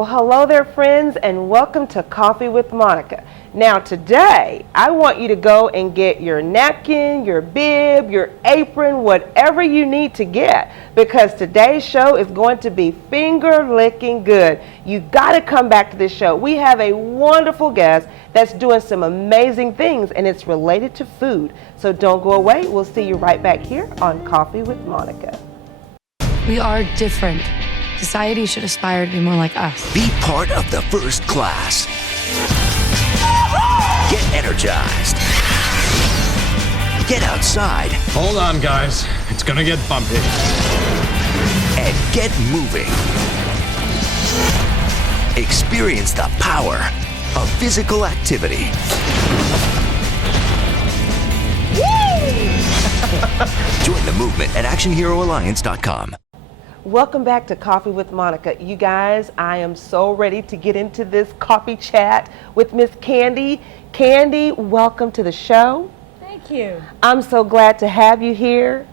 Well, hello there, friends, and welcome to Coffee with Monica. Now, today, I want you to go and get your napkin, your bib, your apron, whatever you need to get, because today's show is going to be finger-licking good. You got to come back to this show. We have a wonderful guest that's doing some amazing things, and it's related to food. So don't go away. We'll see you right back here on Coffee with Monica. We are different. Society should aspire to be more like us. Be part of the first class. Get energized. Get outside. Hold on, guys. It's gonna get bumpy. And get moving. Experience the power of physical activity. Join the movement at ActionHeroAlliance.com. Welcome back to Coffee with Monica. You guys, I am so ready to get into this coffee chat with Miss Candy. Candy, welcome to the show. Thank you. I'm so glad to have you here.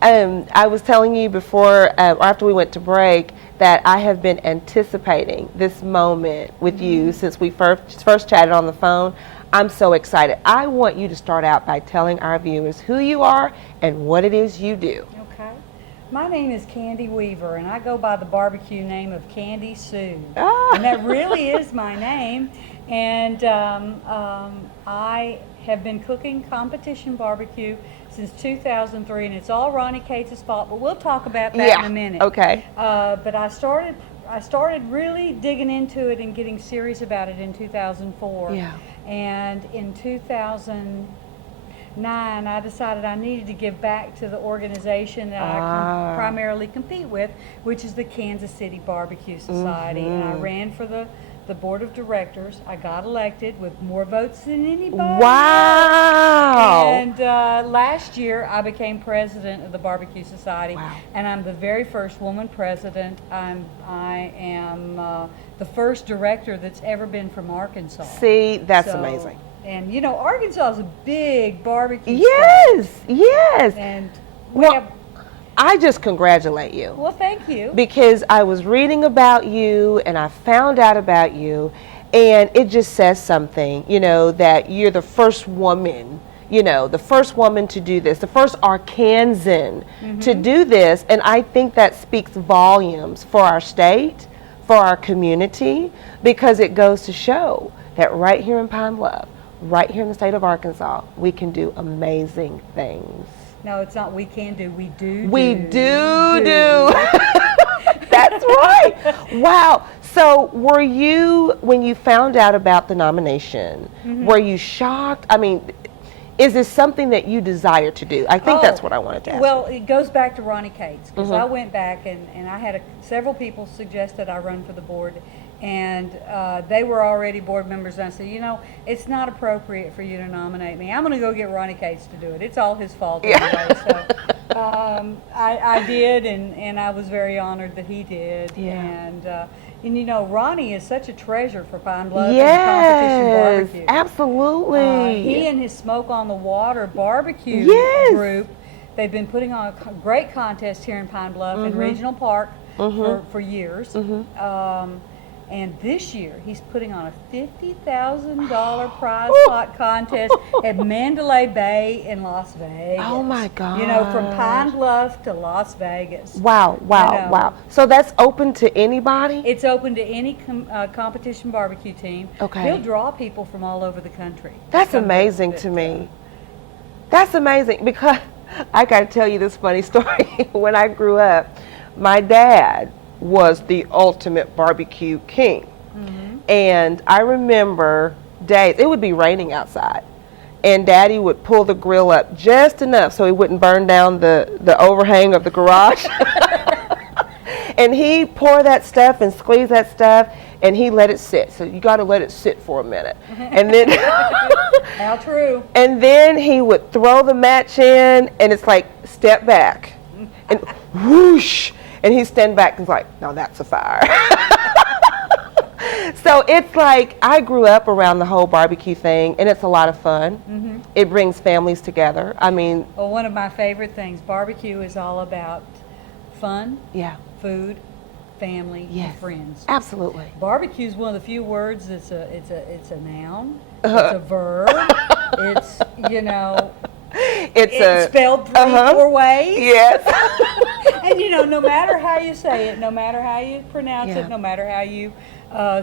I was telling you before, after we went to break, that I have been anticipating this moment with you since we first chatted on the phone. I'm so excited. I want you to start out by telling our viewers who you are and what it is you do. Okay. My name is Candy Weaver, and I go by the barbecue name of Candy Sue. Ah. And that really is my name. And I have been cooking competition barbecue since 2003, and it's all Ronnie Cates' fault, but we'll talk about that in a minute. Okay. But I started really digging into it and getting serious about it in 2004. Yeah. And in 2009, I decided I needed to give back to the organization that I primarily compete with, which is the Kansas City Barbecue Society. And I ran for the board of directors. I got elected with more votes than anybody. Wow! And last year, I became president of the Barbecue Society. Wow. And I'm the very first woman president. I am the first director that's ever been from Arkansas. See, that's amazing. And you know, Arkansas is a big barbecue Yes, state. yes. And I just congratulate you. well, thank you. Because I was reading about you and I found out about you, and it just says something, you know, that you're the first woman, you know, the first woman to do this, the first Arkansan to do this. And I think that speaks volumes for our state, for our community, because it goes to show that right here in Pine Bluff, right here in the state of Arkansas, we can do amazing things. No, it's not we can do, we do. We do. That's right. Wow. So were you, when you found out about the nomination, were you shocked? I mean, is this something that you desire to do? I think that's what I wanted to ask. Well, it goes back to Ronnie Cates, because I went back and I had several people suggest that I run for the board, and they were already board members, and I said, you know, it's not appropriate for you to nominate me. I'm going to go get Ronnie Cates to do it. It's all his fault anyway. So I did, and I was very honored that he did. Yeah. And you know, Ronnie is such a treasure for Pine Bluff Yes, and competition barbecue. absolutely. He and his Smoke on the Water barbecue group, they've been putting on a great contest here in Pine Bluff in Regional Park for years. And this year, he's putting on a $50,000 prize pot contest at Mandalay Bay in Las Vegas. Oh my God. You know, from Pine Bluff to Las Vegas. Wow, wow, wow. So that's open to anybody? It's open to any competition barbecue team. Okay. He'll draw people from all over the country. That's amazing to me. That's amazing, because I got to tell you this funny story. When I grew up, my dad was the ultimate barbecue king. And I remember days, it would be raining outside, and Daddy would pull the grill up just enough so he wouldn't burn down the overhang of the garage. And he'd pour that stuff and squeeze that stuff, and he let it sit. So you got to let it sit for a minute. And then How true. And then he would throw the match in, and it's like, step back, and whoosh, and he'd stand back and like, now that's a fire. So it's like, I grew up around the whole barbecue thing, and it's a lot of fun. It brings families together. I mean, Well, one of my favorite things, barbecue is all about fun, yeah, food, family, Yes. and friends. Absolutely. Barbecue is one of the few words that's it's a noun, it's a verb, it's, it's spelled 4 ways. Yes. And no matter how you say it, no matter how you pronounce Yeah. it, no matter how you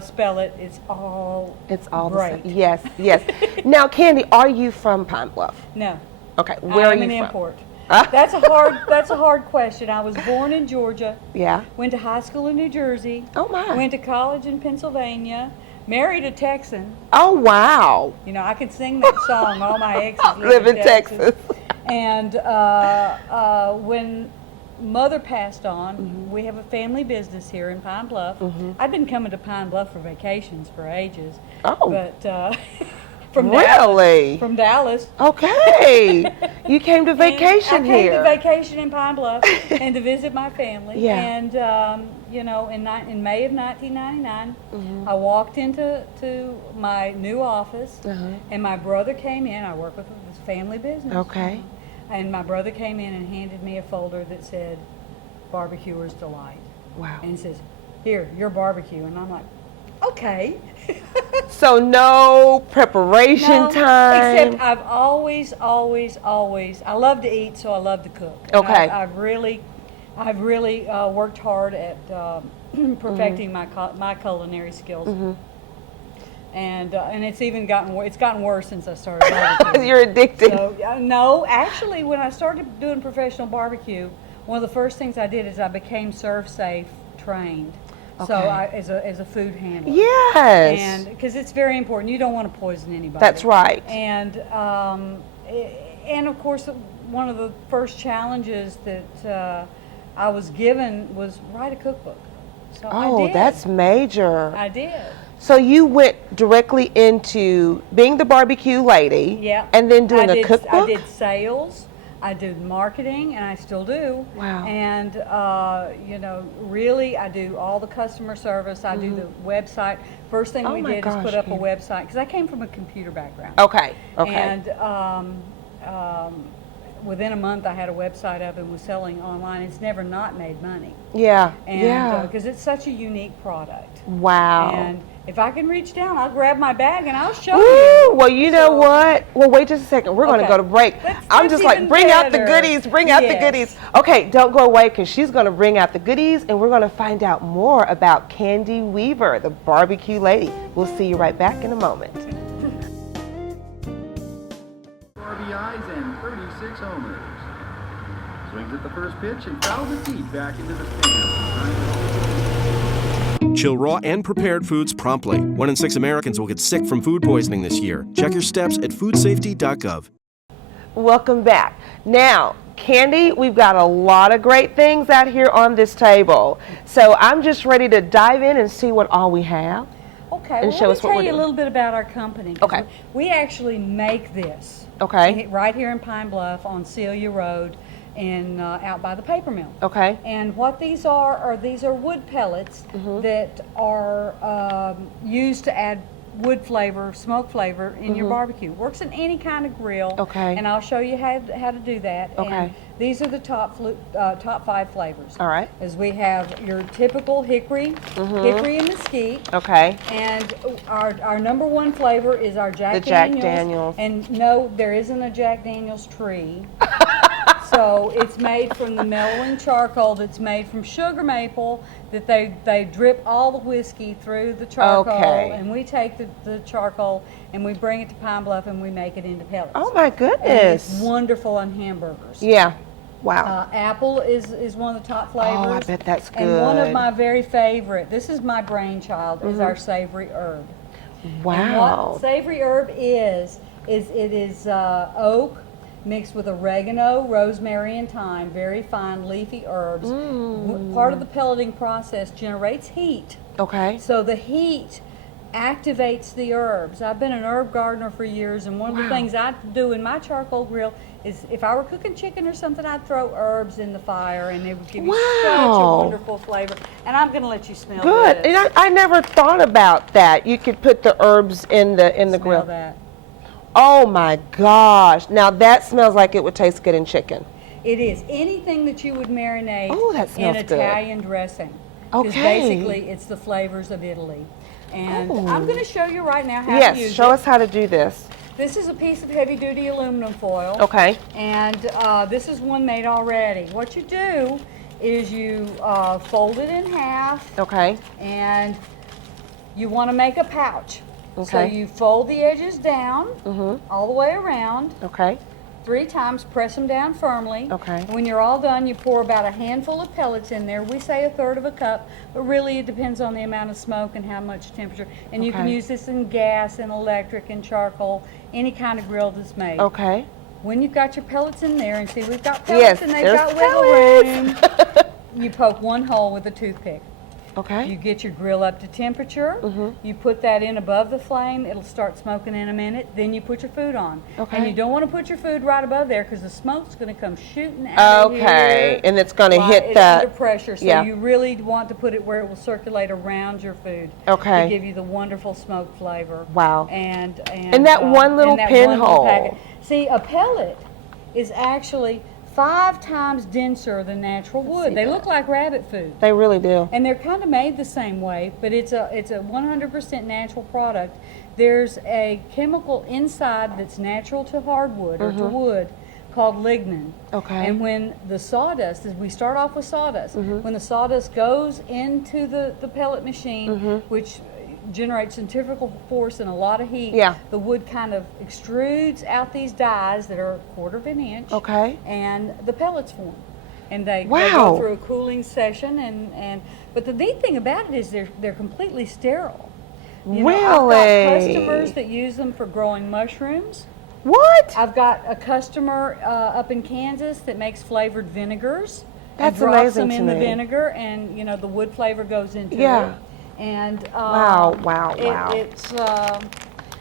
spell it, it's all the great. same. Yes, yes. Now, Candy, are you from Pine Bluff? No, Okay, where are I'm you an from? import. That's a hard question. I was born in Georgia. Yeah. Went to high school in New Jersey. Oh, my. Went to college in Pennsylvania. Married a Texan. Oh, wow. I could sing that song. All my exes Live in Texas. And when Mother passed on, Mm-hmm. we have a family business here in Pine Bluff. I've been coming to Pine Bluff for vacations for ages. Oh. But from Really? From Dallas. Okay. You came to vacation I came here. to vacation in Pine Bluff and to visit my family. Yeah. And in May of 1999, I walked into my new office, and my brother came in. I work with this family business. Okay. And my brother came in and handed me a folder that said, "BBQrs Delight." Wow. And he says, "Here, your barbecue." And I'm like, okay. So no preparation No, time. Except I've always, I love to eat, so I love to cook. And Okay. I've really worked hard at perfecting my culinary skills. And it's even gotten worse since I started barbecuing. You're addicted. So, no, actually, when I started doing professional barbecue, one of the first things I did is I became ServSafe trained. So Okay. as a food handler. Yes. And because it's very important, you don't want to poison anybody. That's right. And of course, one of the first challenges that I was given was write a cookbook. So I Oh, did. that's major. I did. So you went directly into being the barbecue lady, Yeah. and then doing a cookbook? I did sales. I did marketing, and I still do. Wow. And, really, I do all the customer service. I do the website. First thing Oh we my did is gosh, put up a Kim. website, because I came from a computer background. Okay, okay. And within a month, I had a website up and was selling online. It's never not made money. Yeah, And yeah. because it's such a unique product. Wow. And if I can reach down, I'll grab my bag and I'll show Woo! you. Well, you know what? Well, wait just a second. We're going to Okay. go to break. I'm That's just like, even bring out the better. goodies, bring out the Yes. goodies. Okay, don't go away, because she's going to bring out the goodies, and we're going to find out more about Candy Weaver, the barbecue lady. We'll see you right back in a moment. RBIs and 36 homers. Swings at the first pitch and fouls it deep back into the stands. Chill raw and prepared foods promptly. 1 in 6 Americans will get sick from food poisoning this year. Check your steps at foodsafety.gov. Welcome back. Now, Candy, we've got a lot of great things out here on this table. So I'm just ready to dive in and see what all we have. Okay, And well, show let us me what tell we're you a doing. little bit about our company. 'Cause Okay. We actually make this. Okay. Right here in Pine Bluff on Celia Road and out by the paper mill. Okay. And what these are wood pellets Mm-hmm. that are used to add wood flavor, smoke flavor in your barbecue. Works in any kind of grill. Mm-hmm. Okay. And I'll show you how to do that. Okay. And these are the top 5 flavors. All right. As we have your typical hickory, hickory and mesquite. Okay. And our number one flavor is our Jack The Jack Daniels. Daniels. And no, there isn't a Jack Daniels tree. So it's made from the mellowing charcoal that's made from sugar maple that they drip all the whiskey through the charcoal. Okay. And we take the charcoal and we bring it to Pine Bluff and we make it into pellets. Oh my And goodness. it's wonderful on hamburgers. Yeah. Wow. Apple is one of the top flavors. Oh, I bet that's And one of good. my very favorite, this is my brainchild, is our savory herb. And Wow. what savory herb is oak mixed with oregano, rosemary, and thyme, very fine leafy herbs. Part of the pelleting process generates heat. Okay. So the heat activates the herbs. I've been an herb gardener for years, and one of the things I do in my charcoal grill is if I were cooking chicken or something, I'd throw herbs in the fire, and they would give you such a Wow. wonderful flavor. And I'm going to let you smell Good. this. And I never thought about that. You could put the herbs in the Smell grill. that. Oh my gosh. Now that smells like it would taste good in chicken. It is anything that you would marinate Oh, that smells in good. Italian dressing. Because Okay. basically it's the flavors of Italy. And Oh. I'm going to show you right now how to Yes, use show it. us how to do this. This is a piece of heavy duty aluminum foil. Okay. And this is one made already. What you do is you fold it in half, Okay. and you want to make a pouch. So Okay. you fold the edges down all the way around Okay. 3 times, press them down firmly. Okay. When you're all done, you pour about a handful of pellets in there. We say 1/3 of a cup, but really it depends on the amount of smoke and how much temperature. And you can Okay. use this in gas and electric and charcoal, any kind of grill that's made. Okay. When you've got your pellets in there, and see we've got Yes, pellets and they've there's got wiggle pellets. room, you poke one hole with a toothpick. Okay. You get your grill up to temperature. You put that in above the flame. It'll start smoking in a minute. Then you put your food on. Okay. And you don't want to put your food right above there because the smoke's going to come shooting out of here. Okay, and it's going to while hit it's that. under pressure. So yeah. you really want to put it where it will circulate around your food. Okay. To give you the wonderful smoke flavor. Wow. And that one little and that one little pinhole. packet. See, a pellet is actually 5 times denser than natural wood. They look like rabbit food. They really do. And they're kind of made the same way, but it's a 100% natural product. There's a chemical inside that's natural to hardwood or to wood called lignin. Okay. And when the sawdust, we start off with sawdust, when the sawdust goes into the pellet machine, which generates centrifugal force and a lot of heat, Yeah. the wood kind of extrudes out these dies that are 1/4 of an inch, Okay. and the pellets form. And they Wow. go through a cooling session, and but the neat thing about it is they're completely sterile. You know, I've got Really? customers that use them for growing mushrooms. What? I've got a customer up in Kansas that makes flavored vinegars. That's and drops amazing them to in the me. vinegar, and you know the wood flavor goes into Yeah. it. And Wow, wow. It's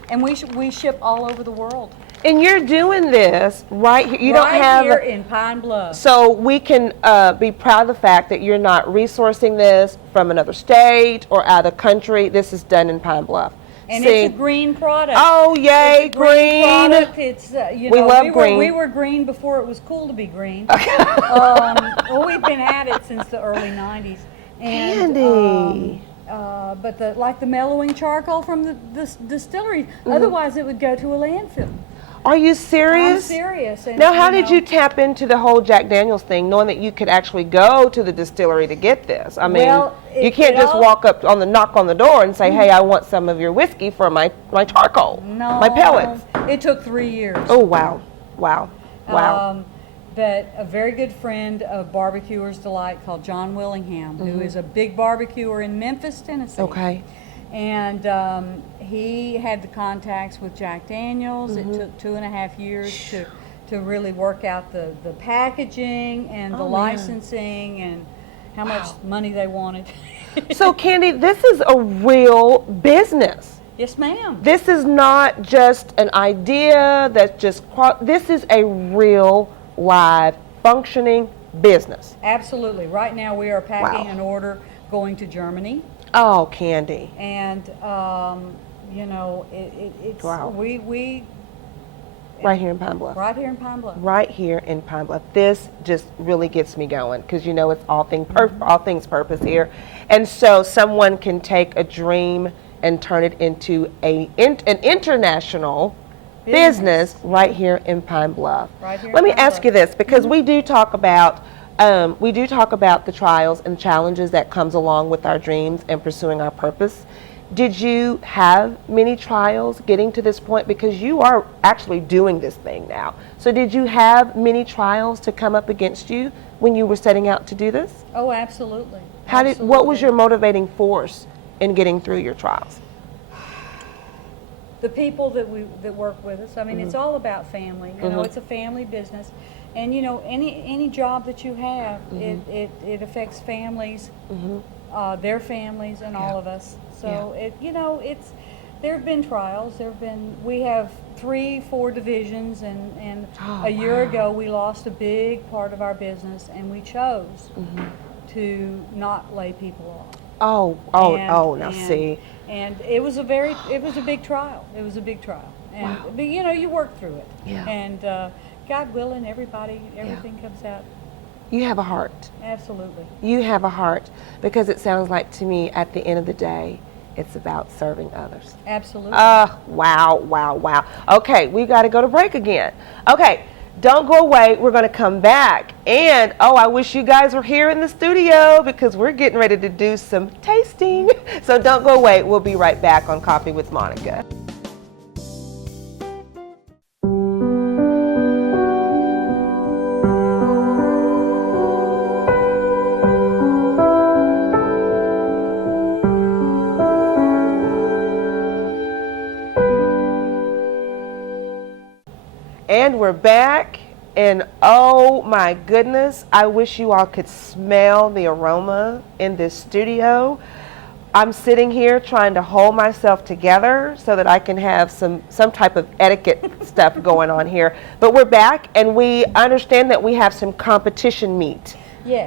and we ship all over the world. And you're doing this right here. You don't right have. here in Pine Bluff. So we can be proud of the fact that you're not resourcing this from another state or out of the country. This is done in Pine Bluff. And See? it's a green product. Oh, yay, It's a green green. product. It's you We know love green. we were green before it was cool to be green. Well, we've been at it since the early '90s. And, Candy. but like the mellowing charcoal from the distillery, otherwise it would go to a landfill. Are you I'm serious? serious. And, Now, how did know, you tap into the whole Jack Daniels thing, knowing that you could actually go to the distillery to get this? I mean, Well, you can't it just all- walk up on the knock on the door and say, "Hey, I want some of your whiskey for my charcoal, No, my pellets." It took 3 years. Oh wow, wow, wow. But a very good friend of BBQrs Delight called John Willingham, who is a big barbecuer in Memphis, Tennessee. Okay. And he had the contacts with Jack Daniels. It took 2.5 years to really work out the packaging and the licensing and how much money they wanted. So, Candy, this is a real business. Yes, ma'am. This is not just an idea that's just, this is a real, live, functioning business. Absolutely. Right now we are packing Wow. an order going to Germany. Oh, Candy. And you know, it's Wow. we Right here in Pine Bluff. right here in Pine Bluff. Right here in Pine Bluff. This just really gets me going because you know it's all things purpose here. And so someone can take a dream and turn it into an international business right here in Pine Bluff. Right here in Let me Pine ask Bluff. you this, because we do talk about the trials and challenges that comes along with our dreams and pursuing our purpose. Did you have many trials getting to this point? Because you are actually doing this thing now. So did you have many trials to come up against you when you were setting out to do this? Oh, absolutely. What was Absolutely. your motivating force in getting through your trials? The people that work with us. I mean, it's all about family. You know, it's a family business, and you know, any job that you have, it affects families, their families, and all of us. So there have been trials. We have 3-4 divisions, and a year ago we lost a big part of our business, and we chose to not lay people off. And it was a big trial. It was a big trial. And but you know, you work through it. Yeah. And God willing, everything comes out You have a heart. Absolutely. You have a heart, because it sounds like to me at the end of the day, it's about serving others. Absolutely. Wow, wow, wow. Okay, we got to go to break again. Okay, don't go away. We're going to come back. And, I wish you guys were here in the studio, because we're getting ready to do some tasting. So don't go away. We'll be right back on Coffee with Monica. And we're back, and oh my goodness, I wish you all could smell the aroma in this studio. I'm sitting here trying to hold myself together so that I can have some type of etiquette stuff going on here. But we're back, and we understand that we have some competition meat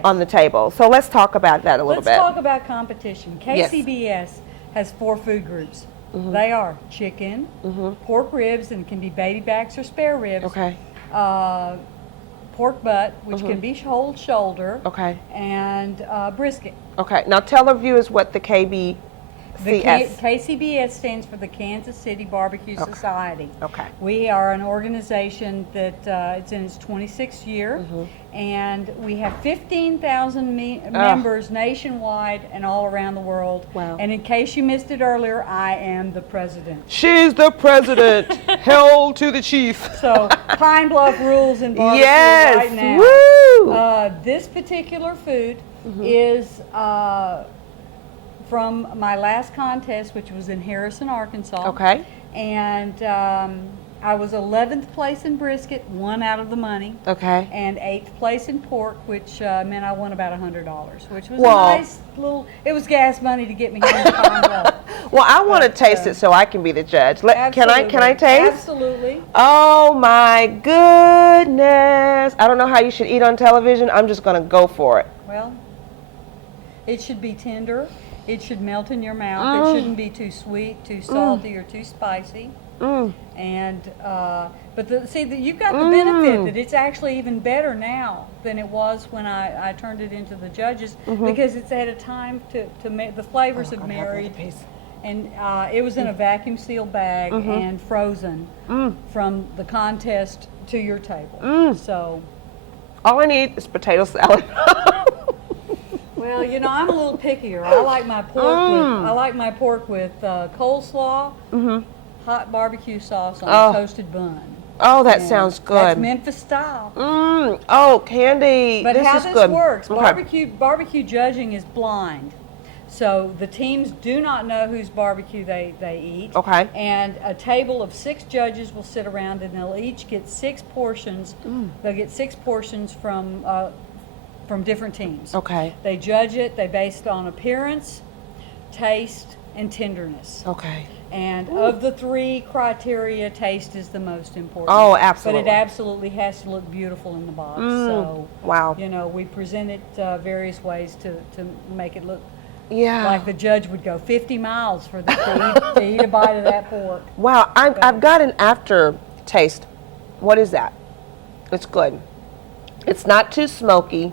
on the table. So let's talk about that a little bit. Let's talk about competition. KCBS has 4 food groups. They are chicken, pork ribs, and it can be baby backs or spare ribs. Okay. Pork butt, which can be whole shoulder. Okay. And brisket. Okay. Now tell our viewers what the KBCS. KCBS stands for the Kansas City Barbecue Society. Okay. We are an organization that it's in its 26th year, and we have 15,000 members nationwide and all around the world. Wow. And in case you missed it earlier, I am the president. She's the president. Hell to the chief. So Pine Bluff rules in barbecue right now. Woo! This particular food is from my last contest, which was in Harrison, Arkansas. Okay. And I was 11th place in brisket, won out of the money. Okay. And 8th place in pork, which meant I won about $100, which was Well, a nice little, it was gas money to get me here to Pine Bluff. Well, I want to taste it so I can be the judge. Can I taste? Absolutely. Oh my goodness. I don't know how you should eat on television. I'm just going to go for it. Well, it should be tender. It should melt in your mouth. It shouldn't be too sweet, too salty, or too spicy. And but you've got the benefit that it's actually even better now than it was when I turned it into the judges, because it's at a time to the flavors have married. And it was in a vacuum sealed bag and frozen from the contest to your table. So all I need is potato salad. well, I'm a little pickier. I like my pork with coleslaw, hot barbecue sauce on a toasted bun. Oh, that sounds good. That's Memphis style. Oh, Candy, But this is good. How this works, Okay. barbecue judging is blind. So the teams do not know whose barbecue they eat. Okay. And a table of 6 judges will sit around, and they'll each get 6 portions. They'll get 6 portions from different teams. Okay. They judge it. They base it on appearance, taste, and tenderness. Okay. And of the 3 criteria, taste is the most important. Oh, absolutely. But it absolutely has to look beautiful in the box. So, wow. we present it various ways to make it look Yeah. like the judge would go 50 miles for to eat a bite of that pork. Wow, I've got an aftertaste. What is that? It's good. It's not too smoky.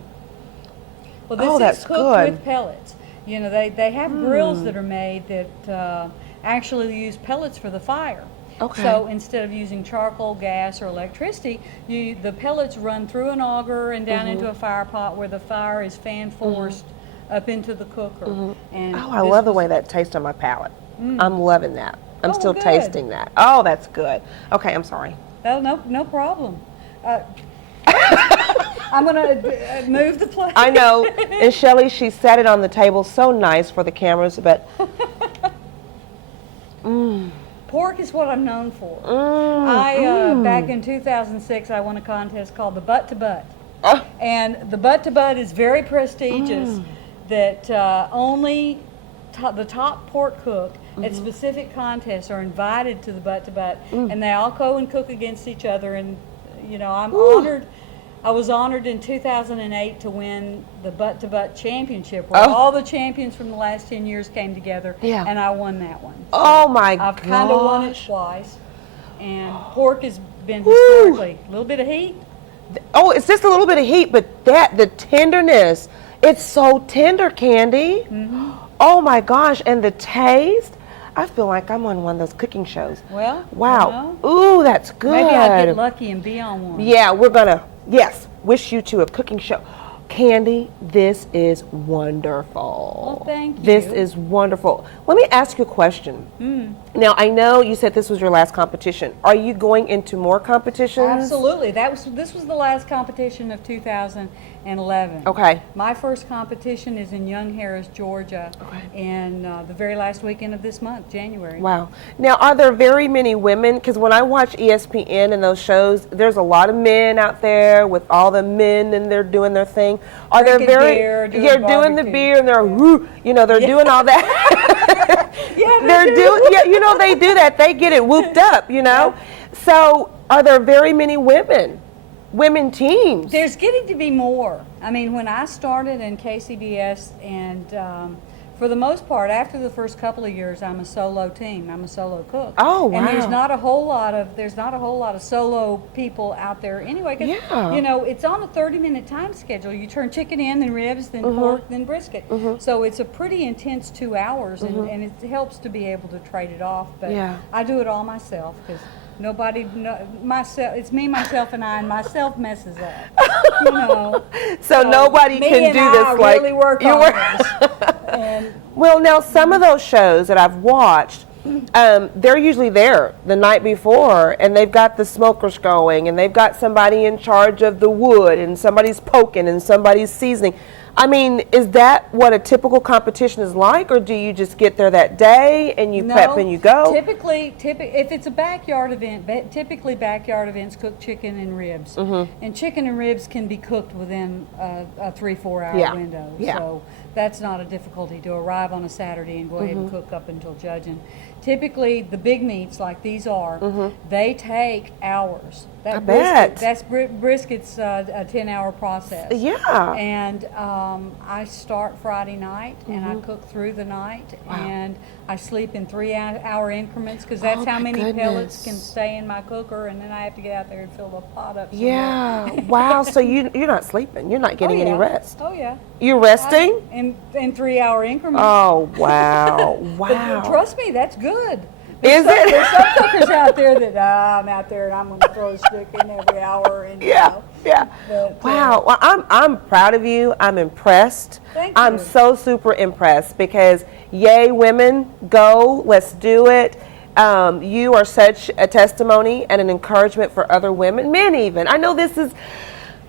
Well, this Oh, that's is cooked good. with pellets. They have grills that are made that actually use pellets for the fire. Okay. So instead of using charcoal, gas, or electricity, the pellets run through an auger and down into a fire pot where the fire is fan forced up into the cooker. And I love the way that tastes on my palate. I'm loving that. I'm still good. tasting that. Oh, that's good. Okay, I'm sorry. Oh, no problem. I'm going to move the plate. I know. And Shelly, she set it on the table so nice for the cameras, but Pork is what I'm known for. Back in 2006, I won a contest called the Butt to Butt. And the Butt to Butt is very prestigious, that only the top pork cook at specific contests are invited to the Butt to Butt, and they all go and cook against each other. And, I'm honored. I was honored in 2008 to win the Butt to Butt championship, where all the champions from the last 10 years came together, and I won that one. So oh my I've kind of won it twice, and pork has been historically a little bit of heat, Oh, it's just a little bit of heat, but the tenderness, it's so tender, Candy. Oh my gosh, and the taste, I feel like I'm on one of those cooking shows. Well, wow. Ooh, that's good. maybe I'll get lucky and be on one. Yeah, we're gonna, yes, wish you to a cooking show. Candy, this is wonderful. Well, thank you. This is wonderful. Let me ask you a question. Now, I know you said this was your last competition. Are you going into more competitions? Absolutely. This was the last competition of 2011. Okay. My first competition is in Young Harris, Georgia, in the very last weekend of this month, January. Wow. Now, are there very many women? Because when I watch ESPN and those shows, there's a lot of men out there with all the men and they're doing their thing. Are there Drinking very? beer, doing You're doing the barbecue. beer and they're, woo, you know, they're doing all that. Yeah, They're doing, yeah, you know, they do that. They get it whooped up, you know. So, are there very many women teams? There's getting to be more. I mean, when I started in KCBS, and for the most part, after the first couple of years, I'm a solo team. I'm a solo cook. Oh, wow. And there's not a whole lot of solo people out there anyway. 'Cause, Yeah. you know, it's on a 30-minute time schedule. You turn chicken in, then ribs, then pork, then brisket. So it's a pretty intense 2 hours, and it helps to be able to trade it off. But Yeah. I do it all myself because myself. It's me, myself, and I, and myself messes up. You know. So nobody me can and do I this like really work you on work. this. And Well, now some of those shows that I've watched, they're usually there the night before, and they've got the smokers going, and they've got somebody in charge of the wood, and somebody's poking, and somebody's seasoning. I mean, is that what a typical competition is like, or do you just get there that day and you prep and you go? Typically, if it's a backyard event, typically backyard events cook chicken and ribs, and chicken and ribs can be cooked within a 3-4 hour Yeah. window. Yeah. So that's not a difficulty to arrive on a Saturday and go ahead and cook up until judging. Typically, the big meats like these are, they take hours. I bet. That's brisket's a 10-hour process. Yeah. And I start Friday night, and I cook through the night, and I sleep in 3-hour increments because that's Oh, how my many pellets goodness. can stay in my cooker, and then I have to get out there and fill the pot up. some Yeah. more. Wow. So you're not sleeping. You're not getting any rest. Oh yeah. You're resting? In 3-hour increments. Oh, wow. But Wow. trust me, that's good. Is There's it? some cookers out there that I'm out there and I'm going to throw a stick in every hour. And, you Yeah, know, yeah. but, Wow. Well, I'm proud of you. I'm impressed. Thank I'm you. so super impressed because, yay, women, go, let's do it. You are such a testimony and an encouragement for other women, men even. I know this is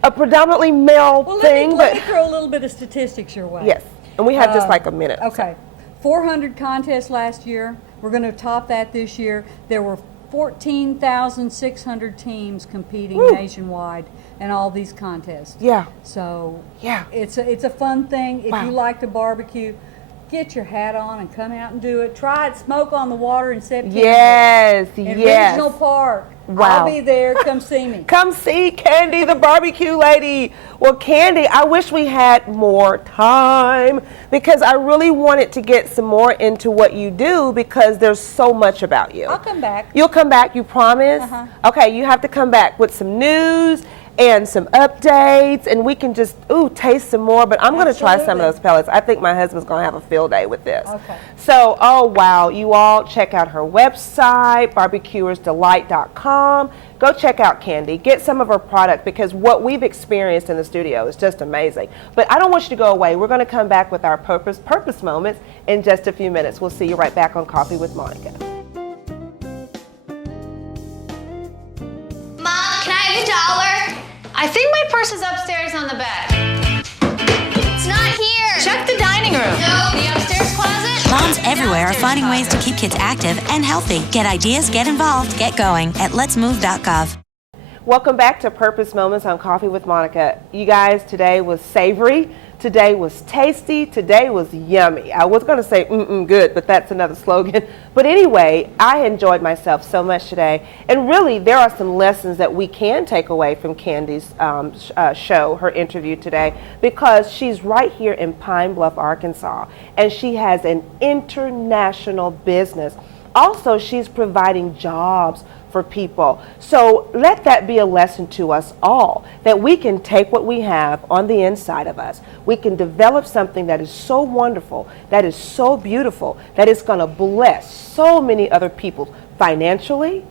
a predominantly male Well, thing, let me but throw a little bit of statistics your way. yes. And we have just like a minute. Okay. 400 contests last year. We're going to top that this year. There were 14,600 teams competing nationwide in all these contests. Yeah. So Yeah. it's a fun thing. If Wow. you like to barbecue, get your hat on and come out and do it. Try it. Smoke on the water in September. Yes, In yes. Regional Park. Wow. I'll be there. Come see me. Come see Candy, the barbecue lady. Well, Candy, I wish we had more time because I really wanted to get some more into what you do because there's so much about you. I'll come back. You'll come back, you promise? Okay, you have to come back with some news and some updates, and we can just, taste some more. But I'm going to try some of Absolutely. those pellets. I think my husband's going to have a field day with this. Okay. So, oh, wow. You all check out her website, BBQrsDelight.com. Go check out Candy. Get some of her product because what we've experienced in the studio is just amazing. But I don't want you to go away. We're going to come back with our purpose moments in just a few minutes. We'll see you right back on Coffee with Monica. Mom, can I have $1? I think my purse is upstairs on the bed. It's not here. Check the dining room. No. The upstairs closet? Moms everywhere are finding ways to keep kids active and healthy. Get ideas, get involved, get going at letsmove.gov. Welcome back to Purpose Moments on Coffee with Monica. You guys, today was savory. Today was tasty. Today was yummy. I was going to say good, but that's another slogan. But anyway, I enjoyed myself so much today. And really, there are some lessons that we can take away from Candy's show, her interview today, because she's right here in Pine Bluff, Arkansas, and she has an international business. Also, she's providing jobs for people. So let that be a lesson to us all, that we can take what we have on the inside of us. We can develop something that is so wonderful, that is so beautiful, that is going to bless so many other people financially,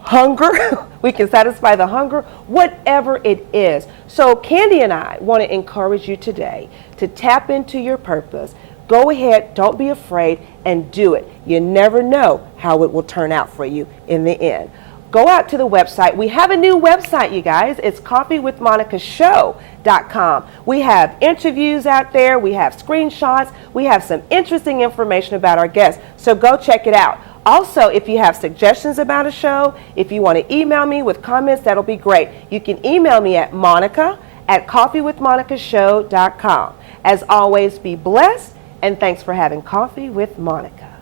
hunger, we can satisfy the hunger, whatever it is. So Candy and I want to encourage you today to tap into your purpose. Go ahead, don't be afraid, and do it. You never know how it will turn out for you in the end. Go out to the website. We have a new website, you guys. It's coffeewithmonicashow.com. We have interviews out there. We have screenshots. We have some interesting information about our guests. So go check it out. Also, if you have suggestions about a show, if you want to email me with comments, that'll be great. You can email me at monica@coffeewithmonicashow.com. As always, be blessed, and thanks for having Coffee with Monica.